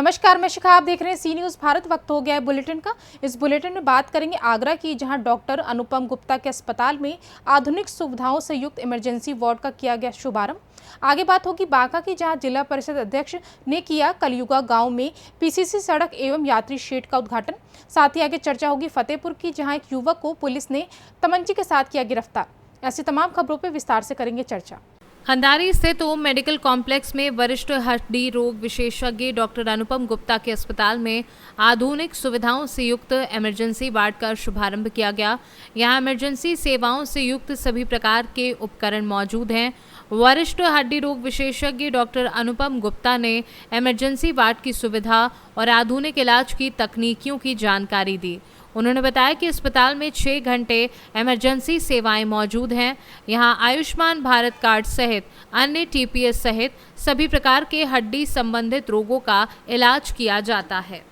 नमस्कार, मैं शिखा। आप देख रहे हैं सी न्यूज़ भारत। वक्त हो गया है बुलेटिन का। इस बुलेटिन में बात करेंगे आगरा की, जहां डॉक्टर अनुपम गुप्ता के अस्पताल में आधुनिक सुविधाओं से युक्त इमरजेंसी वार्ड का किया गया शुभारंभ। आगे बात होगी बांका की, जहां जिला परिषद अध्यक्ष ने किया कलयुगा गांव में पीसीसी सड़क एवं यात्री शेड का उद्घाटन। साथ ही आगे चर्चा होगी फतेहपुर की, जहाँ एक युवक को पुलिस ने तमंचे के साथ किया गिरफ्तार। ऐसी तमाम खबरों पर विस्तार से करेंगे चर्चा। खंडारी स्थित ओम मेडिकल कॉम्प्लेक्स में वरिष्ठ हड्डी रोग विशेषज्ञ डॉक्टर अनुपम गुप्ता के अस्पताल में आधुनिक सुविधाओं से युक्त इमरजेंसी वार्ड का शुभारंभ किया गया। यहां इमरजेंसी सेवाओं से युक्त सभी प्रकार के उपकरण मौजूद हैं। वरिष्ठ हड्डी रोग विशेषज्ञ डॉक्टर अनुपम गुप्ता ने इमरजेंसी वार्ड की सुविधा और आधुनिक इलाज की तकनीकियों की जानकारी दी। उन्होंने बताया कि अस्पताल में 6 घंटे इमरजेंसी सेवाएं मौजूद हैं। यहां आयुष्मान भारत कार्ड सहित अन्य टीपीएस सहित सभी प्रकार के हड्डी संबंधित रोगों का इलाज किया जाता है।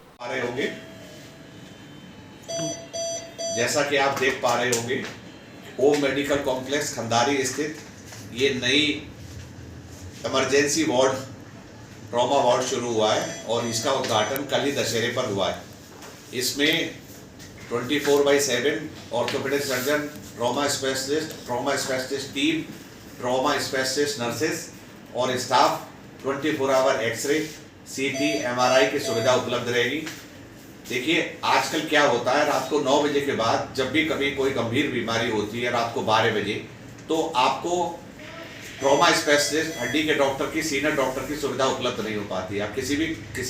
जैसा कि आप देख पा रहे होंगे, ओम मेडिकल कॉम्प्लेक्स खंडारी स्थित ये नई इमरजेंसी वार्ड, ट्रॉमा वार्ड शुरू हुआ है और इसका उद्घाटन कल ही दशहरे पर हुआ है। इसमें 24/7 orthopaedic surgeon, trauma specialist team, trauma specialist nurses और स्टाफ 24 आवर एक्सरे, सीटी, एमआरआई की सुविधा उपलब्ध रहेगी। देखिए, आजकल क्या होता है, रात को 9 बजे के बाद जब भी कभी कोई गंभीर बीमारी होती है रात को 12 बजे, तो आपको ट्रॉमा स्पेशलिस्ट हड्डी के डॉक्टर की, सीनियर डॉक्टर की सुविधा उपलब्ध नहीं हो पाती। आप किसी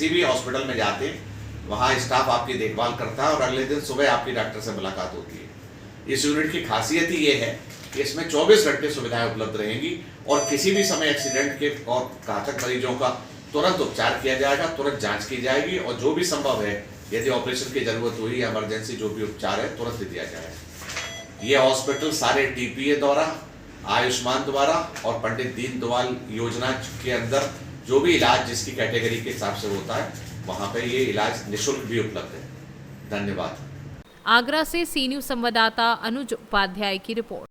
भी हॉस्पिटल में जाते हैं, वहाँ स्टाफ आपकी देखभाल करता है और अगले दिन सुबह आपकी डॉक्टर से मुलाकात होती है। इस यूनिट की खासियत ही ये है कि इसमें 24 घंटे सुविधाएं उपलब्ध रहेंगी और किसी भी समय एक्सीडेंट के और घातक मरीजों का तुरंत उपचार किया जाएगा, तुरंत जांच की जाएगी और जो भी संभव है, यदि ऑपरेशन की जरूरत हुई या इमरजेंसी जो भी उपचार है, तुरंत दिया जाएगा। ये हॉस्पिटल सारे टीपीए द्वारा, आयुष्मान द्वारा और पंडित दीनदयाल योजना के अंदर जो भी इलाज जिसकी कैटेगरी के हिसाब से होता है, वहां पे ये इलाज निःशुल्क भी उपलब्ध है। धन्यवाद। आगरा से सी न्यूज़ संवाददाता अनुज उपाध्याय की रिपोर्ट।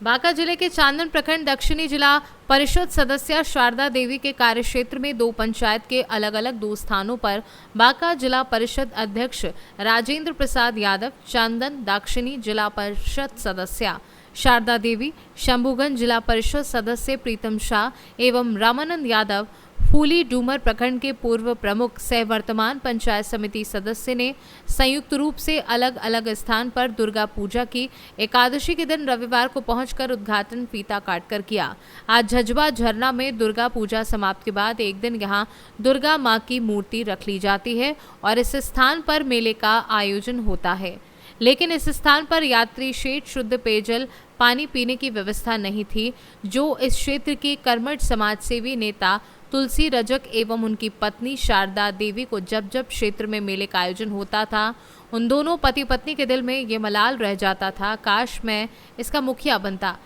बांका जिले के चांदन प्रखंड दक्षिणी जिला परिषद सदस्य शारदा देवी के कार्यक्षेत्र में 2 पंचायत के अलग अलग 2 स्थानों पर बांका जिला परिषद अध्यक्ष राजेंद्र प्रसाद यादव, चांदन दक्षिणी जिला परिषद सदस्य शारदा देवी, शंभुगंज जिला परिषद सदस्य प्रीतम शाह एवं रामानंद यादव, फूली डूमर प्रखंड के पूर्व प्रमुख सह वर्तमान पंचायत समिति सदस्य ने संयुक्त रूप से अलग अलग स्थान पर दुर्गा पूजा की एकादशी के दिन रविवार को पहुंचकर उद्घाटन फीता काटकर किया। आज झज्बा झरना में दुर्गा पूजा समाप्त के बाद एक दिन यहां दुर्गा मां की मूर्ति रख ली जाती है और इस स्थान पर मेले का आयोजन होता है। लेकिन इस स्थान पर यात्री शेड, शुद्ध पेयजल, पानी पीने की व्यवस्था नहीं थी, जो इस क्षेत्र के कर्मठ समाज सेवी नेता तुलसी रजक एवं उनकी पत्नी शारदा देवी को जब जब क्षेत्र में मेले का आयोजन होता था, उन दोनों पति पत्नी के दिल में ये मलाल रह जाता था, काश मैं इसका मुखिया बनता।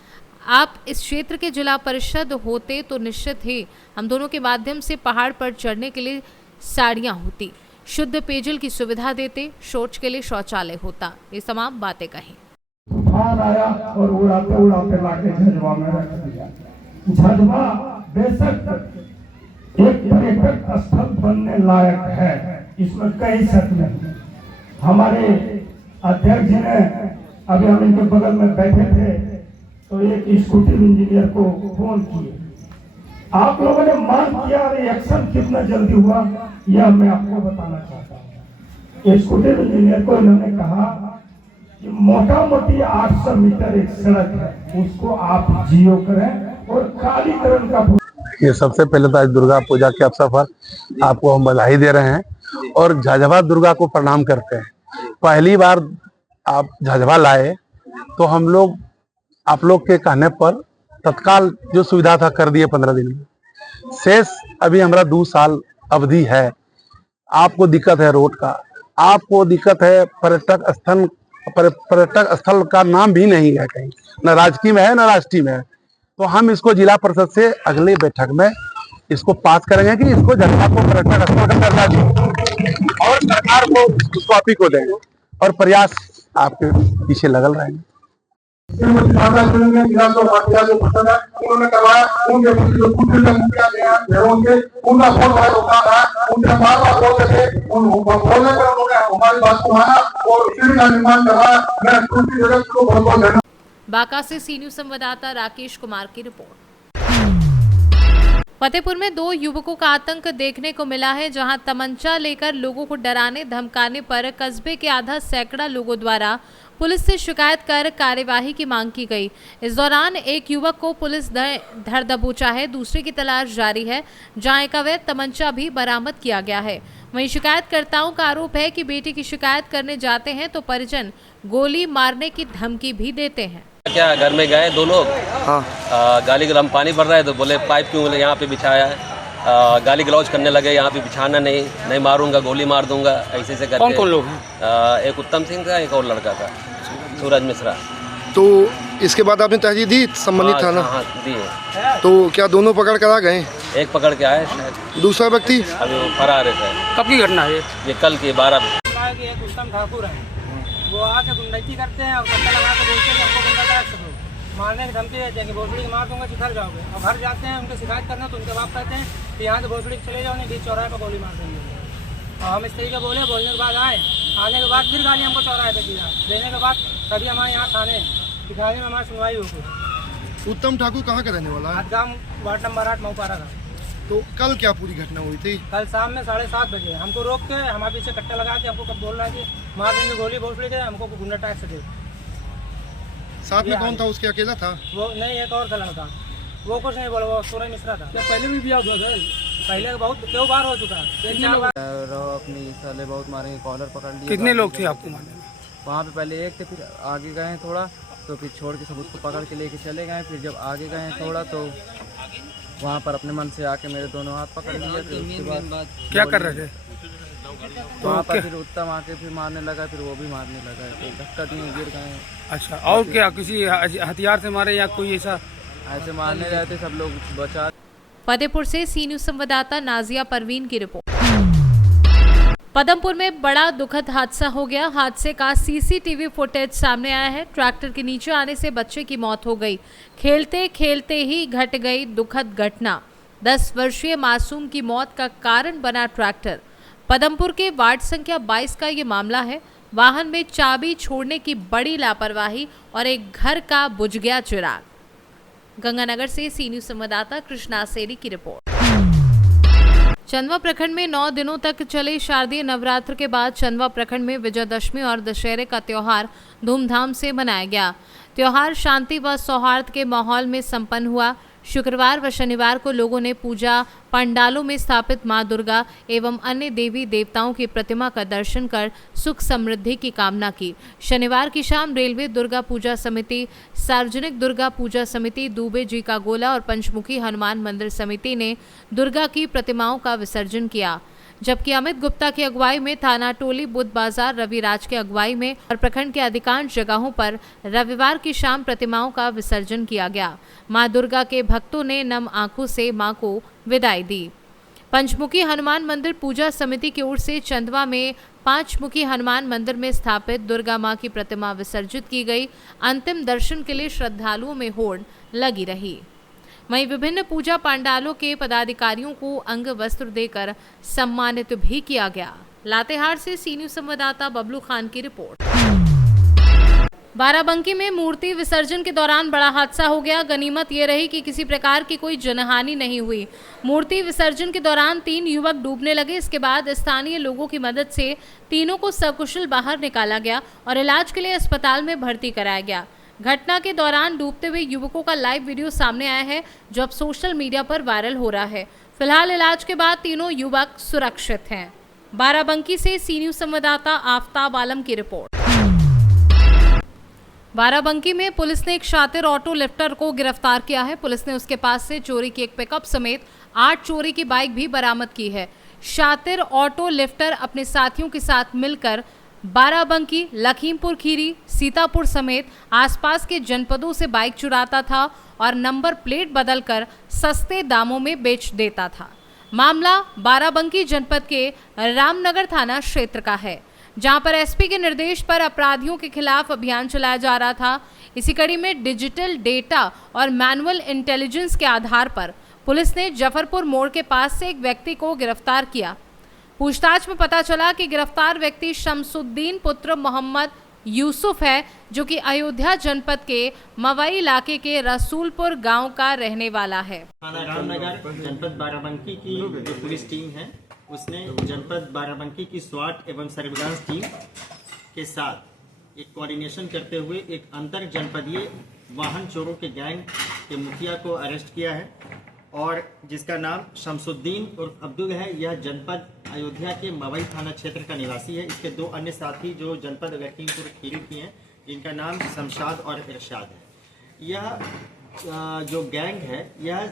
आप इस क्षेत्र के जिला परिषद होते तो निश्चित ही हम दोनों के माध्यम से पहाड़ पर चढ़ने के लिए साड़ियाँ होती, शुद्ध पेयजल की सुविधा देते, शौच के लिए शौचालय होता। ये तमाम बातें कही। तूफान आया और उड़ाते उड़ाते लाके झजवा में रख दिया। झजवा बेशक एक पर्यटक स्थल बनने लायक है, इसमें कहीं शक नहीं। हमारे अध्यक्ष जी ने, अभी हम इनके बगल में बैठे थे तो एक स्कूटर इंजीनियर को फोन किए। आप लोगों ने मांग किया, रिएक्शन कितना जल्दी हुआ यह मैं आपको बताना चाहता हूँ। स्कूटर इंजीनियर को इन्होंने कहा कि मोटा मोटी 800 मीटर एक सड़क है, उसको आप जियो करें और कालीकरण का। ये सबसे पहले तो आज दुर्गा पूजा के अवसर पर आपको हम बधाई दे रहे हैं और झझवा दुर्गा को प्रणाम करते हैं। पहली बार आप झझवा लाए तो हम लोग आप लोग के कहने पर तत्काल जो सुविधा था कर दिए 15 दिन में। शेष अभी हमारा 2 साल अवधि है। आपको दिक्कत है रोड का, आपको दिक्कत है पर्यटक स्थल का नाम भी नहीं है कहीं, न राजकीय में है न राष्ट्रीय में है। तो हम इसको जिला परिषद से अगले बैठक में इसको पास करेंगे कि इसको जनता को पर्यटक स्थल का दर्जा दें और सरकार को उस कॉपी को देंगे और प्रयास आपके पीछे लगल रहेंगे। श्रीमती माता सिंह ने विधानसभा जो पसंद है उन्होंने करवाया, उनके जो दूसरे जो मुखिया थे उनके उनका बहुत बड़ा योगदान है, उनसे बार बार बोलते थे, बोलने पर उन्होंने हमारी बात को माना और सीढ़ी का निर्माण करवाया। मैं दूसरी जगह को बहुत बहुत धन्यवाद। बांका से सी न्यूज संवाददाता राकेश कुमार की रिपोर्ट। फतेहपुर में 2 युवकों का आतंक देखने को मिला है, जहां तमंचा लेकर लोगों को डराने धमकाने पर कस्बे के आधा सैकड़ा लोगों द्वारा पुलिस से शिकायत कर कार्यवाही की मांग की गई। इस दौरान एक युवक को पुलिस धर दबोचा है, दूसरे की तलाश जारी है, जहां एक अवैध तमंचा भी बरामद किया गया है। वहीं शिकायतकर्ताओं का आरोप है कि बेटे की शिकायत करने जाते हैं तो परिजन गोली मारने की धमकी भी देते हैं। क्या घर में गए 2 लोग, गाली गलौज पानी भर रहा है तो बोले पाइप क्यों यहाँ पे बिछाया है, गाली गलौज करने लगे, यहाँ पे बिछाना नहीं मारूंगा, गोली मार दूंगा, ऐसे से करके। कौन लोग हैं? एक उत्तम सिंह था, एक और लड़का था सूरज मिश्रा। तो इसके बाद आपने तहरीर दी संबंधित थाना? हाँ दी है। तो क्या दोनों पकड़ कर आ गए? एक पकड़ के आए शायद, दूसरा व्यक्ति अभी वो फरार है। कब की घटना है ये कल की 12 बजे। एक उत्तम ठाकुर है, वो आके गुंडगी करते हैं और कट्टा लगा के बोलते हैं कि हमको गुंडा टाइप से मारने की धमकी देते हैं कि भोसड़ी मार दूंगा कि घर जाओगे, और घर जाते हैं उनके शिकायत करना तो उनके बाप कहते हैं कि यहाँ से भोसड़ी चले जाओ, नहीं बीच चौराहे पर गोली मार देंगे। और हम इस तरीके बोलने के बाद आने के बाद फिर गाली हमको चौराहे पर दिया, देने के बाद तभी हमारे यहाँ थाने में हमारी सुनवाई होगी। उत्तम ठाकुर कहाँ का रहने वाला है? हाथगाम वार्ड नंबर 8 मऊपारा का। तो कल क्या पूरी घटना हुई थी? कल शाम में 7:30 बजे हमको रोक के हमारे पीछे कट्टा लगा के हमको कब बोल रहा है कि मार देंगे गोली, भोसड़ी के हमको गुंडा टाइप से दे। साथ में कौन था उसके? अकेला था? वो नहीं, एक और था लड़का, वो कुछ नहीं बोला, वो सूरज मिश्रा था। क्या पहले भी ब्याह हुआ था? पहले बहुत 2 बार हो चुका है। अपनी साले बहुत मारेंगे, कॉलर पकड़ लिया। कितने लोग थे आपको मारने में? वहाँ पे पहले एक थे, फिर आगे गए थोड़ा तो फिर छोड़ के सब उसको पकड़ के लेके चले गए। फिर जब आगे गए थोड़ा तो वहाँ पर अपने मन से आके मेरे दोनों हाथ पकड़ लिए। फिर उसके बाद क्या कर रहे थे? वहाँ पर फिर उत्तम आके फिर मारने लगा, फिर वो भी मारने लगा, तो धक्का दिए, गिर गए। अच्छा, और क्या किसी हथियार से मारे या कोई ऐसा? ऐसे मारने रहे थे सब लोग बचा। फतेहपुर से सी न्यूज संवाददाता नाजिया परवीन की रिपोर्ट। पदमपुर में बड़ा दुखद हादसा हो गया। हादसे का सीसीटीवी फुटेज सामने आया है। ट्रैक्टर के नीचे आने से बच्चे की मौत हो गई। खेलते खेलते ही घट गई दुखद घटना। 10 वर्षीय मासूम की मौत का कारण बना ट्रैक्टर। पदमपुर के वार्ड संख्या 22 का ये मामला है। वाहन में चाबी छोड़ने की बड़ी लापरवाही और एक घर का बुझ गया चिराग। गंगानगर से सी न्यूज संवाददाता कृष्णा सेरी की रिपोर्ट। चंदवा प्रखंड में 9 दिनों तक चले शारदीय नवरात्र के बाद चंदवा प्रखंड में विजयदशमी और दशहरे का त्योहार धूमधाम से मनाया गया। त्योहार शांति व सौहार्द के माहौल में संपन्न हुआ। शुक्रवार व शनिवार को लोगों ने पूजा पंडालों में स्थापित मां दुर्गा एवं अन्य देवी देवताओं की प्रतिमा का दर्शन कर सुख समृद्धि की कामना की। शनिवार की शाम रेलवे दुर्गा पूजा समिति, सार्वजनिक दुर्गा पूजा समिति, दुबे जी का गोला और पंचमुखी हनुमान मंदिर समिति ने दुर्गा की प्रतिमाओं का विसर्जन किया, जबकि अमित गुप्ता की अगुवाई में थाना टोली बुद्ध बाजार, रविराज की अगुवाई में और प्रखंड के अधिकांश जगहों पर रविवार की शाम प्रतिमाओं का विसर्जन किया गया। मां दुर्गा के भक्तों ने नम आंखों से मां को विदाई दी। पंचमुखी हनुमान मंदिर पूजा समिति की ओर से चंदवा में पांचमुखी हनुमान मंदिर में स्थापित दुर्गा मां की प्रतिमा विसर्जित की गई। अंतिम दर्शन के लिए श्रद्धालुओं में होड़ लगी रही। वहीं विभिन्न पूजा पंडालों के पदाधिकारियों को अंग वस्त्र देकर सम्मानित भी किया गया। लातेहार से सी न्यूज संवाददाता बबलू खान की रिपोर्ट। बाराबंकी में मूर्ति विसर्जन के दौरान बड़ा हादसा हो गया। गनीमत ये रही कि किसी प्रकार की कोई जनहानि नहीं हुई। मूर्ति विसर्जन के दौरान 3 युवक डूबने लगे। इसके बाद स्थानीय लोगों की मदद से तीनों को सकुशल बाहर निकाला गया और इलाज के लिए अस्पताल में भर्ती कराया गया। घटना के दौरान डूबते हुए युवकों का लाइव वीडियो सामने आया है, जो अब सोशल मीडिया पर वायरल हो रहा है। फिलहाल इलाज के बाद तीनों युवक सुरक्षित हैं। बाराबंकी से सी न्यूज संवाददाता आफताब आलम की रिपोर्ट। बाराबंकी में पुलिस ने एक शातिर ऑटो लिफ्टर को गिरफ्तार किया है। पुलिस ने उसके पास से चोरी की एक पिकअप समेत 8 चोरी की बाइक भी बरामद की है। शातिर ऑटो लिफ्टर अपने साथियों के साथ मिलकर बाराबंकी, लखीमपुर खीरी, सीतापुर समेत आसपास के जनपदों से बाइक चुराता था और नंबर प्लेट बदलकर सस्ते दामों में बेच देता था। मामला बाराबंकी जनपद के रामनगर थाना क्षेत्र का है, जहां पर एसपी के निर्देश पर अपराधियों के खिलाफ अभियान चलाया जा रहा था। इसी कड़ी में डिजिटल डेटा और मैनुअल इंटेलिजेंस के आधार पर पुलिस ने जफरपुर मोड़ के पास से एक व्यक्ति को गिरफ्तार किया। पूछताछ में पता चला कि गिरफ्तार व्यक्ति शमसुद्दीन पुत्र मोहम्मद यूसुफ है, जो कि अयोध्या जनपद के मवई इलाके के रसूलपुर गांव का रहने वाला है। थाना रामनगर जनपद बाराबंकी की जो पुलिस टीम है उसने जनपद बाराबंकी की स्वाट एवं सर्विलांस टीम के साथ एक कोऑर्डिनेशन करते हुए एक अंतर जनपदीय वाहन चोरों के गैंग के मुखिया को अरेस्ट किया है और जिसका नाम शमसुद्दीन उर्फ अब्दुल है। यह जनपद अयोध्या के मवई थाना क्षेत्र का निवासी है। इसके दो अन्य साथी जो जनपद लखीमपुर खीरी की हैं, जिनका नाम शमशाद और इरशाद है। यह जो गैंग है यह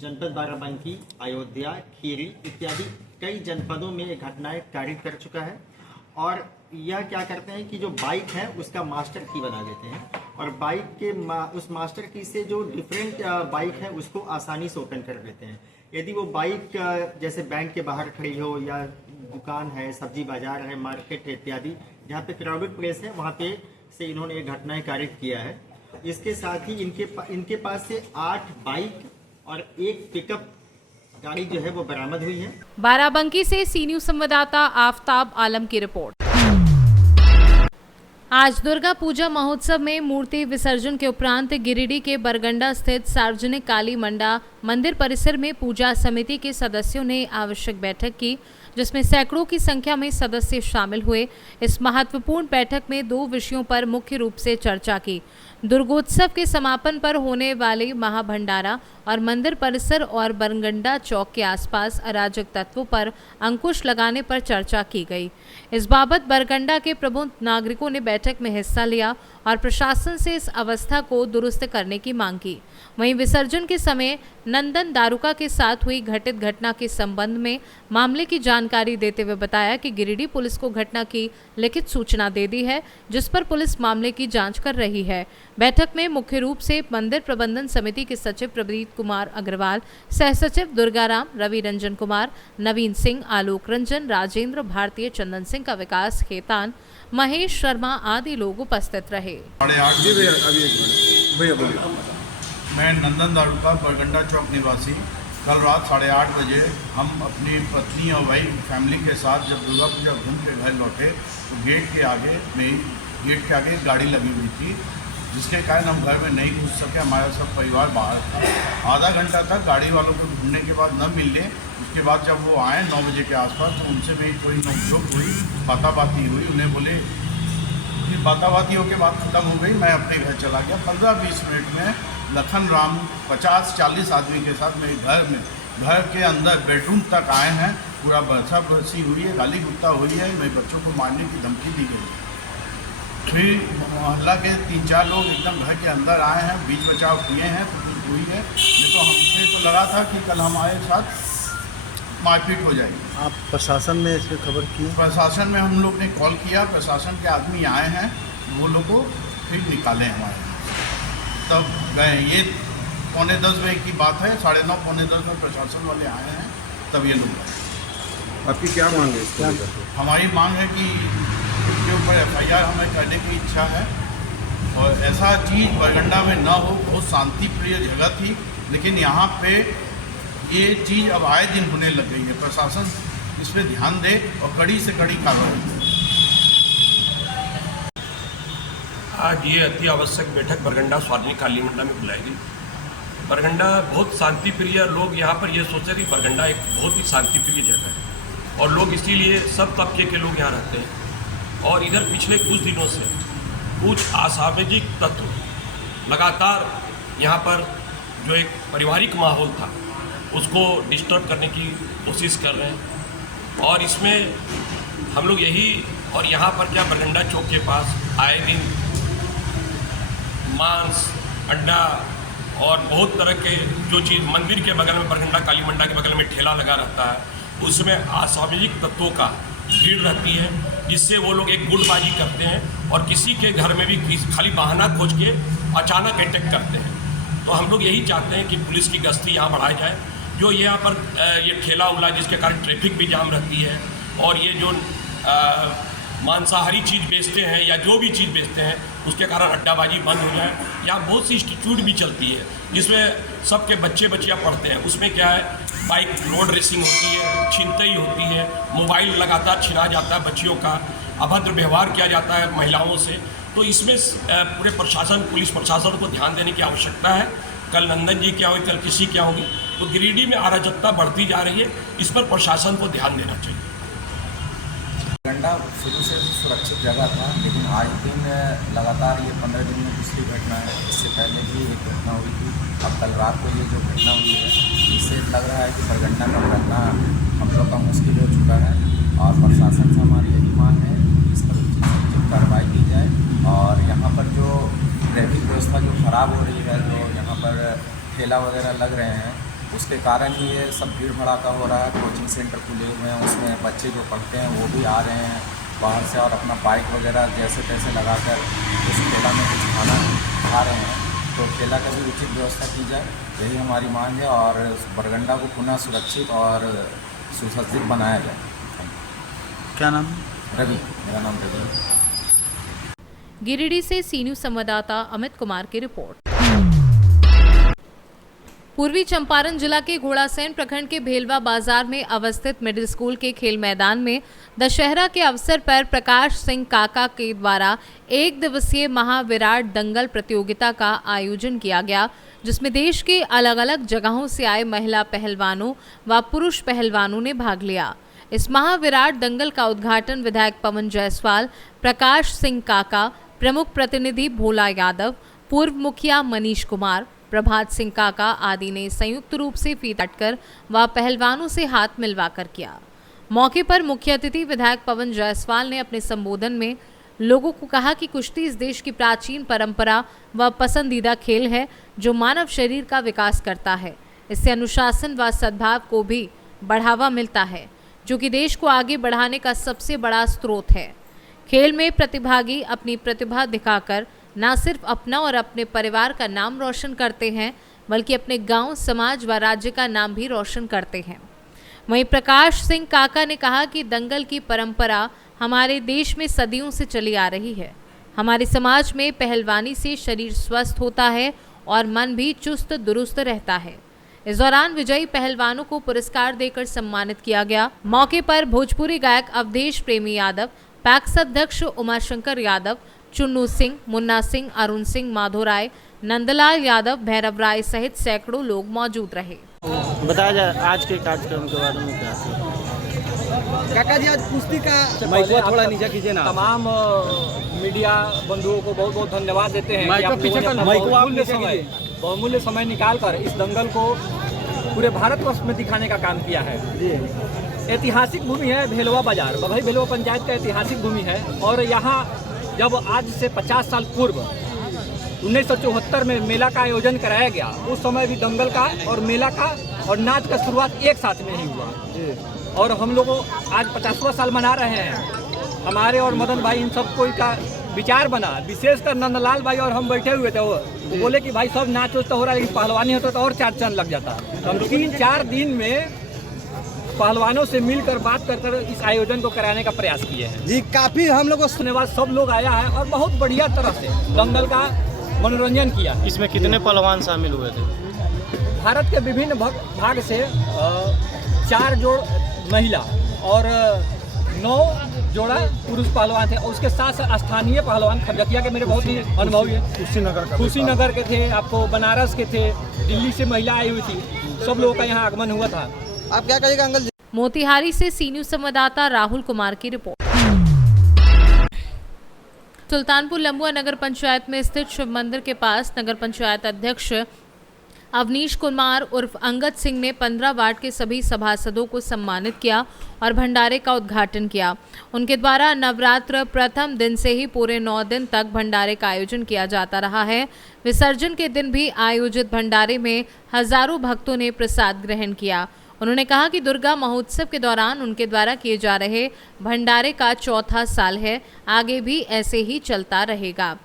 जनपद बाराबंकी, अयोध्या, खीरी इत्यादि कई जनपदों में ये घटनाएं कारित कर चुका है और यह क्या करते हैं कि जो बाइक है उसका मास्टर की बना देते हैं और बाइक के उस मास्टर की से जो डिफरेंट बाइक है उसको आसानी से ओपन कर देते हैं। यदि वो बाइक जैसे बैंक के बाहर खड़ी हो या दुकान है, सब्जी बाजार है, मार्केट है इत्यादि जहाँ पे क्राउडेड प्लेस है वहाँ पे से इन्होंने ये घटनाएं कारित किया है। इसके साथ ही इनके पास से 8 बाइक और 1 पिकअप गाड़ी जो है वो बरामद हुई है। बाराबंकी से सी न्यूज संवाददाता आफताब आलम की रिपोर्ट। आज दुर्गा पूजा महोत्सव में मूर्ति विसर्जन के उपरांत गिरिडीह के बरगंडा स्थित सार्वजनिक काली मंडा मंदिर परिसर में पूजा समिति के सदस्यों ने आवश्यक बैठक की, जिसमें सैकड़ों की संख्या में सदस्य शामिल हुए। इस महत्वपूर्ण बैठक में 2 विषयों पर मुख्य रूप से चर्चा की। दुर्गोत्सव के समापन पर होने वाले महाभंडारा और मंदिर परिसर और बरगंडा चौक के आसपास अराजक तत्वों पर अंकुश लगाने पर चर्चा की गई। इस बाबत बरगंडा के प्रबुद्ध नागरिकों ने बैठक में हिस्सा लिया और प्रशासन से इस अवस्था को दुरुस्त करने की मांग की। वहीं विसर्जन के समय नंदन दारुका के साथ हुई घटित घटना के संबंध में मामले की जानकारी देते हुए बताया कि गिरिडीह पुलिस को घटना की लिखित सूचना दे दी है, जिस पर पुलिस मामले की जांच कर रही है। बैठक में मुख्य रूप से मंदिर प्रबंधन समिति के सचिव प्रदीप कुमार अग्रवाल, सह सचिव दुर्गाराम, रवि रंजन कुमार, नवीन सिंह, आलोक रंजन, राजेंद्र भारतीय, चंदन सिंह का विकास खेतान, महेश शर्मा आदि लोग उपस्थित रहे। मैं नंदन दारुका, बरगंडा चौक निवासी। कल रात 8:30 बजे हम अपनी पत्नी और वाइफ फैमिली के साथ जब दुर्गा पूजा घूम के घर लौटे तो गेट के आगे गाड़ी लगी हुई थी, जिसके कारण हम घर में नहीं घुस सके। हमारा सब परिवार बाहर था। आधा घंटा तक गाड़ी वालों को ढूंढने के बाद न मिलने, उसके बाद जब वो आए 9 बजे के आसपास तो उनसे भी कोई नोकझोंक हुई, बाताबाती हुई। उन्हें बोले कि बाताबातियों के बाद ख़त्म हो गई, मैं अपने घर चला गया। 15-20 मिनट में लखन राम 50-40 आदमी के साथ मेरे घर के अंदर बेडरूम तक आए हैं। पूरा बरसा बरसी हुई है, गाली गुप्ता हुई है, मेरे बच्चों को मारने की धमकी दी गई। फिर मोहल्ला के 3-4 लोग एकदम घर के अंदर आए हैं, बीच बचाव किए हैं तो कुछ हुई है। नहीं तो हमसे तो लगा था कि कल हमारे साथ मारपीट हो जाएगी। आप प्रशासन में इसकी खबर की? प्रशासन में हम लोग ने कॉल किया, प्रशासन के आदमी आए हैं, वो लोग को फिर निकाले हमारे, तब गए। ये 9:45 बजे की बात है, 9:30 पौने 10 में प्रशासन वाले आए हैं, तब ये लोग आए। आपकी क्या मांग है इसके ऊपर? हमारी मांग है कि इसके ऊपर FIR हमें करने की इच्छा है और ऐसा चीज़ बरगंडा में ना हो। बहुत शांति प्रिय जगह थी, लेकिन यहाँ पे ये चीज़ अब आए दिन होने लग गई है। प्रशासन इस पर ध्यान दे और कड़ी से कड़ी कार्रवाई। आज ये अति आवश्यक बैठक बरगंडा सार्वजनिक काली मंडा में बुलाई गई। बरगंडा बहुत शांति प्रिय, लोग यहाँ पर ये सोचते हैं कि बरगंडा एक बहुत ही शांति प्रिय जगह है और लोग इसीलिए सब तबके के लोग यहाँ रहते हैं। और इधर पिछले कुछ दिनों से कुछ असामाजिक तत्व लगातार यहाँ पर जो एक पारिवारिक माहौल था उसको डिस्टर्ब करने की कोशिश कर रहे हैं। और इसमें हम लोग यही, और यहाँ पर क्या बरगंडा चौक के पास आए दिन मांस, अंडा और बहुत तरह के जो चीज़ मंदिर के बगल में, बरगंडा काली मंडा के बगल में ठेला लगा रहता है, उसमें असामाजिक तत्वों का भीड़ रहती है, जिससे वो लोग एक गुटबाजी करते हैं और किसी के घर में भी खाली बहाना खोज के अचानक अटैक करते हैं। तो हम लोग यही चाहते हैं कि पुलिस की गश्ती यहाँ बढ़ाई जाए। जो यहाँ पर ये ठेला उला जिसके कारण ट्रैफिक भी जाम रहती है और ये जो मांसाहारी चीज़ बेचते हैं या जो भी चीज़ बेचते हैं उसके कारण अड्डाबाजी बंद हो जाए। यहाँ बहुत सी इंस्टीट्यूट भी चलती है जिसमें सबके बच्चे बच्चियाँ पढ़ते हैं। उसमें क्या है, बाइक रोड रेसिंग होती है, छिनतई होती है, मोबाइल लगातार छिना जाता है बच्चियों का, अभद्र व्यवहार किया जाता है महिलाओं से। तो इसमें पूरे प्रशासन, पुलिस प्रशासन को ध्यान देने की आवश्यकता है। कल नंदन जी क्या होगी, कल किसी क्या होगी, तो गिरिडीह में अराजकता बढ़ती जा रही है। इस पर प्रशासन को ध्यान देना चाहिए। बरगंडा शुरू से सुरक्षित जगह था, लेकिन आज दिन लगातार ये 15 दिन में दूसरी घटना है। इससे पहले भी एक घटना हुई थी, अब कल रात को ये जो घटना हुई है, इससे लग रहा है कि बरगंडा का रहना हम लोग का मुश्किल हो चुका है। और प्रशासन से हमारी यही मांग है कि इस पर उचित कार्रवाई की जाए। और यहाँ पर जो ट्रैफिक व्यवस्था जो ख़राब हो रही है, जो यहाँ पर ठेला वगैरह लग रहे हैं, उसके कारण ही ये सब भीड़ भड़ाका हो रहा है। कोचिंग सेंटर खुले हुए हैं, उसमें बच्चे जो पढ़ते हैं वो भी आ रहे हैं बाहर से और अपना बाइक वगैरह जैसे तैसे लगाकर उस ठेला में कुछ खाना खा रहे हैं। तो ठेला का भी उचित व्यवस्था की जाए, यही हमारी मांग है। और बरगंडा को पुनः सुरक्षित और सुसज्जित बनाया जाए। क्या नाम? रवि, मेरा नाम रवि। गिरिडीह से सी न्यूज़ संवाददाता अमित कुमार की रिपोर्ट। पूर्वी चंपारण जिला के घोड़ासैन प्रखंड के भेलवा बाजार में अवस्थित मिडिल स्कूल के खेल मैदान में दशहरा के अवसर पर प्रकाश सिंह काका के द्वारा 1 दिवसीय महाविराट दंगल प्रतियोगिता का आयोजन किया गया, जिसमें देश के अलग अलग जगहों से आए महिला पहलवानों व पुरुष पहलवानों ने भाग लिया। इस महाविराट दंगल का उद्घाटन विधायक पवन जायसवाल, प्रकाश सिंह काका, प्रमुख प्रतिनिधि भोला यादव, पूर्व मुखिया मनीष कुमार, प्रभात सिंह काका आदि ने संयुक्त रूप से फीता काटकर व पहलवानों से हाथ मिलवाकर किया। मौके पर मुख्य अतिथि विधायक पवन जायसवाल ने अपने संबोधन में लोगों को कहा कि कुश्ती इस देश की प्राचीन परंपरा व पसंदीदा खेल है जो मानव शरीर का विकास करता है। इससे अनुशासन व सद्भाव को भी बढ़ावा मिलता है, जो कि देश को आगे बढ़ाने का सबसे बड़ा स्रोत है। खेल में प्रतिभागी अपनी प्रतिभा दिखाकर न सिर्फ अपना और अपने परिवार का नाम रोशन करते हैं, बल्कि अपने गांव, समाज व राज्य का नाम भी रोशन करते हैं। वहीं प्रकाश सिंह काका ने कहा कि दंगल की परंपरा हमारे देश में सदियों से चली आ रही है। हमारे समाज में पहलवानी से शरीर स्वस्थ होता है और मन भी चुस्त दुरुस्त रहता है। इस दौरान विजयी पहलवानों को पुरस्कार देकर सम्मानित किया गया। मौके पर भोजपुरी गायक अवधेश प्रेमी यादव, पैक्स अध्यक्ष उमाशंकर यादव, चुन्नू सिंह, मुन्ना सिंह, अरुण सिंह, माधो राय, नंदलाल यादव, भैरव राय सहित सैकड़ों लोग मौजूद रहे। बताया जाए आज के कार्यक्रम के बारे में क्या? काका जी, आज कुश्ती का माइक थोड़ा नीचे कीजिए ना। तमाम मीडिया बंधुओं को बहुत बहुत धन्यवाद देते हैं कि आप लोगों ने अपना बहुमूल्य समय निकाल कर इस दंगल को पूरे भारतवर्ष में दिखाने का काम किया है। ऐतिहासिक भूमि है भेलवा बाजार, बघई भेलवा पंचायत का ऐतिहासिक भूमि है। और यहाँ जब आज से 50 साल पूर्व 1974 में मेला का आयोजन कराया गया, उस समय भी दंगल का और मेला का और नाच का शुरुआत एक साथ में ही हुआ। और हम लोग आज 50वां साल मना रहे हैं। हमारे और मदन भाई इन सब कोई का विचार बना, विशेषकर नंदलाल भाई और हम बैठे हुए थे। वो बोले कि भाई सब नाच तो हो रहा है, लेकिन पहलवानी होता तो और 4 चांद लग जाता। हम 3-4 दिन में पहलवानों से मिलकर बात कर इस आयोजन को कराने का प्रयास किए हैं। जी, काफी हम लोग को धन्यवाद। सब लोग आया है और बहुत बढ़िया तरह से दंगल का मनोरंजन किया। इसमें कितने पहलवान शामिल हुए थे? भारत के विभिन्न भाग से 4 जोड़ महिला और 9 जोड़ा पुरुष पहलवान थे। और उसके साथ स्थानीय पहलवान खरगतिया के मेरे बहुत ही अनुभवी है। कुशीनगर के थे, आपको बनारस के थे, दिल्ली से महिला आई हुई थी। सब लोगों का यहाँ आगमन हुआ था। आप क्या कहिएगा अंकल? मोतिहारी से सी न्यूज़ संवाददाता राहुल कुमार की रिपोर्ट। सुल्तानपुर लंबुआ नगर पंचायत में स्थित शिव मंदिर के पास नगर पंचायत अध्यक्ष अवनीश कुमार उर्फ अंगद सिंह ने 15 वार्ड के सभी सभासदों को सम्मानित किया और भंडारे का उद्घाटन किया। उनके द्वारा नवरात्र प्रथम दिन से ही पूरे 9 दिन तक भंडारे का आयोजन किया जाता रहा है। विसर्जन के दिन भी आयोजित भंडारे में हजारों भक्तों ने प्रसाद ग्रहण किया। उन्होंने कहा कि दुर्गा महोत्सव के दौरान उनके द्वारा किए जा रहे भंडारे का 4था साल है, आगे भी ऐसे ही चलता रहेगा।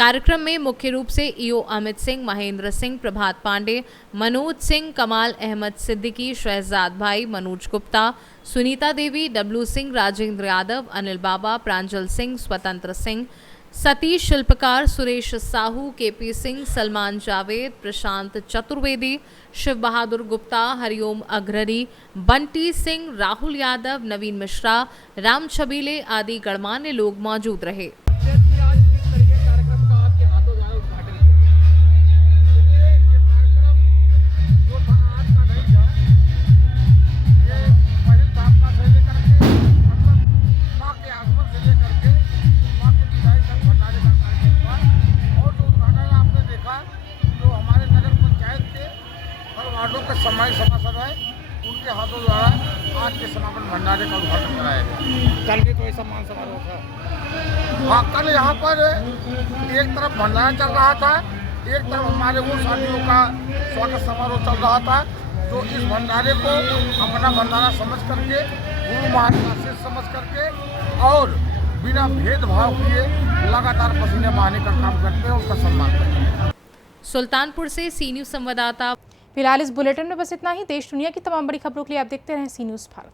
कार्यक्रम में मुख्य रूप से ईओ अमित सिंह, महेंद्र सिंह, प्रभात पांडे, मनोज सिंह, कमाल अहमद सिद्दीकी, शहजाद भाई, मनोज गुप्ता, सुनीता देवी, डब्लू सिंह, राजेंद्र यादव, अनिल बाबा, प्रांजल सिंह, स्वतंत्र सिंह, सतीश शिल्पकार, सुरेश साहू, केपी सिंह, सलमान जावेद, प्रशांत चतुर्वेदी, शिव बहादुर गुप्ता, हरिओम अग्ररी, बंटी सिंह, राहुल यादव, नवीन मिश्रा, राम छबीले आदि गणमान्य लोग मौजूद रहे। वार्डों के सम्मानित सभासद हैं, उनके हाथों द्वारा आज के समापन भंडारे का उद्घाटन कराया गया। कल भी कोई सम्मान समारोह था? हाँ, कल यहाँ पर एक तरफ भंडारा चल रहा था, एक तरफ हमारे वो साथियों का स्वागत समारोह चल रहा था, जो इस भंडारे को अपना भंडारा समझ करके, गुरु महाराज का आशीष समझ करके और बिना भेदभाव किए लगातार पसीने बहाने का काम करते हैं, उसका सम्मान करते हैं। सुल्तानपुर से सी न्यूज़ संवाददाता। फिलहाल इस बुलेटिन में बस इतना ही। देश दुनिया की तमाम बड़ी खबरों के लिए आप देखते रहें सी न्यूज़ भारत।